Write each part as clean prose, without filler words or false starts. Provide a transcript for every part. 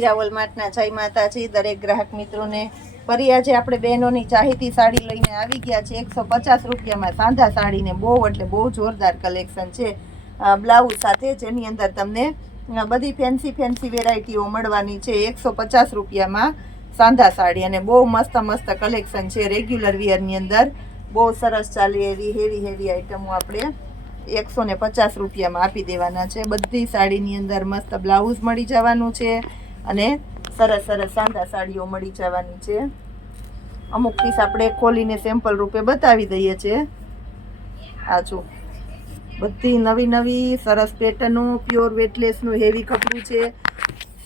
હીરાવલ માર્ટના જય માતાજી દરેક ગ્રાહક મિત્રોને. ફરી આજે આપણે બહેનોની ચાહીતી સાડી લઈને આવી ગયા છે 150 રૂપિયામાં સાંધા સાડીને બહુ એટલે બહુ જોરદાર કલેક્શન છે બ્લાઉઝ સાથે, જેની અંદર તમને બધી ફેન્સી વેરાયટીઓ મળવાની છે 150 રૂપિયામાં સાંધા સાડી. અને બહુ મસ્ત કલેક્શન છે રેગ્યુલર વિયરની અંદર. બહુ સરસ ચાલે એવી હેવી આઈટમો આપણે 150 રૂપિયામાં આપી દેવાના છે. બધી સાડીની અંદર મસ્ત બ્લાઉઝ મળી જવાનું છે અને સરસ સાંધા સાડીઓ મળી જવાની છે. અમુક પીસ આપણે ખોલીને સેમ્પલ રૂપે બતાવી દઈએ છીએ. આ જો બધી નવી સરસ પેટર્નો, પ્યોર વેટલેસનું હેવી કપડું છે.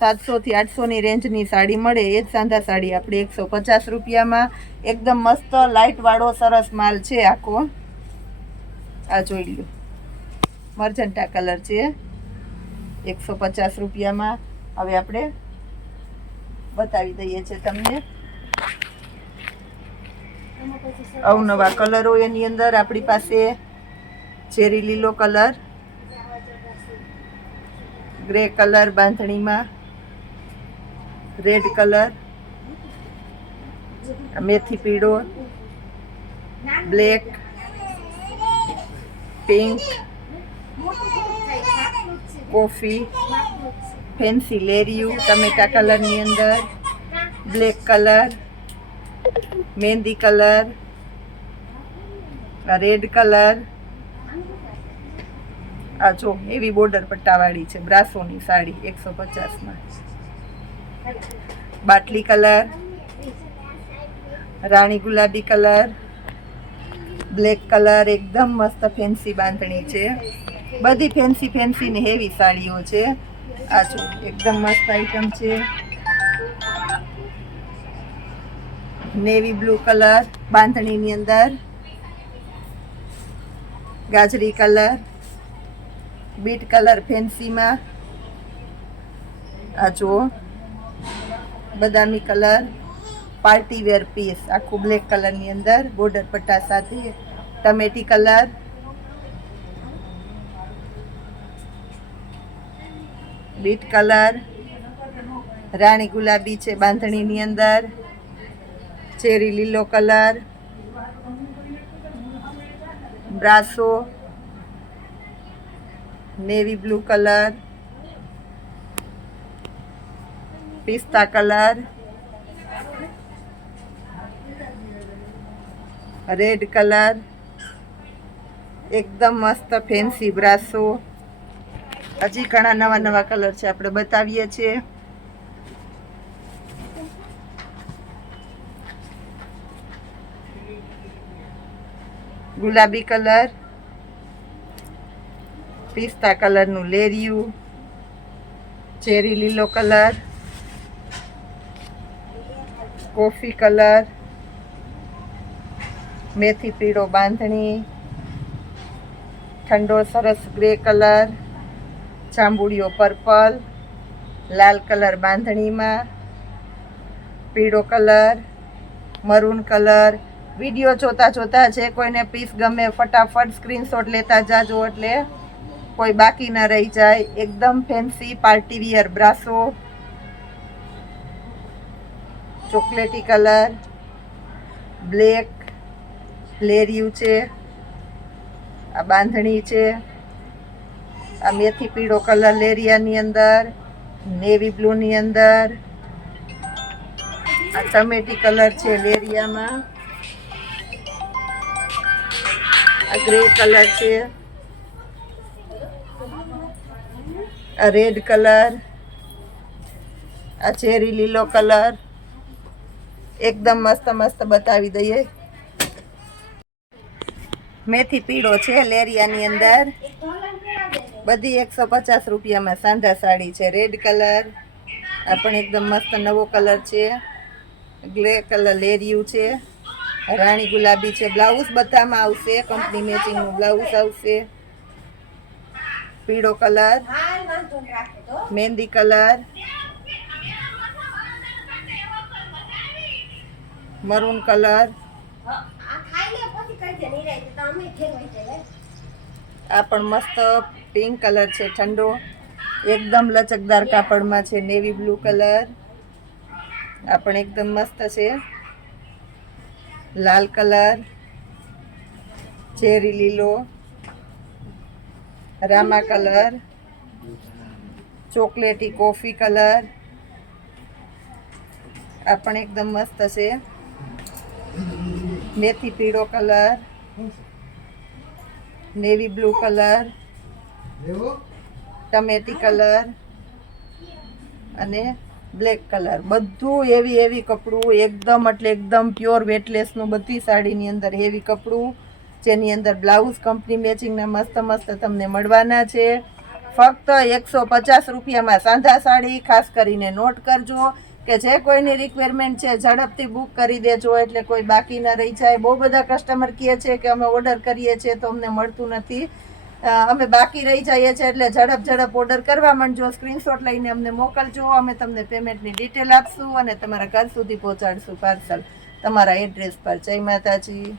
700 થી 800 ની રેન્જની સાડી મળે એ જ સાંધા સાડી આપણે 150 રૂપિયામાં. એકદમ મસ્ત લાઇટ વાળો સરસ માલ છે આખો. આ જોઈ લો, મર્જન્ટા કલર છે 150 રૂપિયામાં. હવે આપણે બતાવી દઈએ છીએ તમને અવનવા કલરો. એની અંદર આપણી પાસે ચેરી લીલો કલર, ગ્રે કલર બાંધણીમાં, રેડ કલર, મેથી પીળો, બ્લેક, પિંક, કોફી, ફેન્સી લેરિયું ટમેટા કલરની અંદર, બ્લેક કલર, મહેંદી કલર, રેડ કલર. આ જો એવી બોર્ડર પટ્ટાવાળી છે બ્રાસોની સાડી 150માં. બાટલી કલર, રાણી ગુલાબી કલર, બ્લેક કલર. એકદમ મસ્ત ફેન્સી બાંધણી છે. બધી ફેન્સી ને હેવી સાડીઓ છે. આ જો એકદમ મસ્ત આઈટમ છે. નેવી બ્લુ કલર બાંધણીની અંદર, ગાજરી કલર, બીટ કલર ફેન્સીમાં. આ જુઓ બદામી કલર, પાર્ટી વેર પીસ આખું બ્લેક કલરની અંદર બોર્ડર પટ્ટા સાથે, ટમેટી કલર, બીટ કલર, રાણી ગુલાબી છે બાંધણીની અંદર, ચેરી લીલો કલર, બ્રાસો, નેવી બ્લુ કલર, પિસ્તા કલર, રેડ કલર. એકદમ મસ્ત ફેન્સી બ્રાસો. હજી ઘણા નવા કલર છે આપણે બતાવીએ છીએ. ગુલાબી કલર, પિસ્તા કલરનું લેરિયું, ચેરી લીલો કલર, કોફી કલર, મેથી પીળો બાંધણી, ઠંડો સરસ ગ્રે કલર, જાંબુડિયો પર્પલ, લાલ કલર બાંધણીમાં, પીળો કલર, મરૂન કલર. વિડીયો જોતા છે કોઈને પીસ ગમે ફટાફટ સ્ક્રીનશોટ લેતા જાજો એટલે કોઈ બાકી ના રહી જાય. એકદમ ફેન્સી પાર્ટી વિયર બ્રાસો, ચોકલેટી કલર, બ્લેક, લેરિયું છે, આ બાંધણી છે, આ મેથી પીળો કલર લેરિયાની અંદર, નેવી બ્લુની અંદર, આ ટમેટી કલર છે લેરિયામાં, આ ગ્રે કલર છે, આ રેડ કલર, આ ચેરી લીલો કલર. એકદમ મસ્ત બતાવી દઈએ. મેથી પીળો છે લેરિયાની અંદર. બધી 150 રૂપિયામાં સાંધા સાડી છે. રેડ કલર, આ પણ એકદમ મસ્ત નવો કલર છે. ગ્રે કલર લેરિયું છે, રાણી ગુલાબી છે. બ્લાઉઝ બધામાં આવશે, કંપની મેચિંગનું બ્લાઉઝ આવશે. પીળો કલર, મહેંદી કલર, મરૂન કલર, આ પણ મસ્ત પિંક કલર છે ઠંડો. એકદમ લચકદાર કાપડમાં છે, નેવી બ્લુ કલર. આ પણ એકદમ મસ્ત છે. લાલ કલર, ચેરી લીલો, રામા કલર, ચોકલેટી કોફી કલર. આ પણ એકદમ મસ્ત છે. મેથી પીળો કલર, નેવી બ્લુ કલર, ટમેટી કલર અને બ્લેક કલર. બધું હેવી કપડું, એકદમ એટલે એકદમ પ્યોર વેટલેસનું બધી સાડીની અંદર હેવી કપડું, જેની અંદર બ્લાઉઝ કંપની મેચિંગના મસ્ત મસ્ત તમને મળવાના છે. ફક્ત 150 રૂપિયામાં સાંધા સાડી. ખાસ કરીને નોટ કરજો કે જે કોઈની રિક્વાયરમેન્ટ છે ઝડપથી બુક કરી દેજો, એટલે કોઈ બાકી ન રહી જાય. બહુ બધા કસ્ટમર કહે છે કે અમે ઓર્ડર કરીએ છીએ તો અમને મળતું નથી, અમે બાકી રહી જઈએ છીએ, એટલે ઝડપ ઓર્ડર કરવા માંડજો. સ્ક્રીનશોટ લઈને અમને મોકલજો, અમે તમને પેમેન્ટની ડિટેલ આપશું અને તમારા ઘર સુધી પહોંચાડશું પાર્સલ તમારા એડ્રેસ પર. જય માતાજી.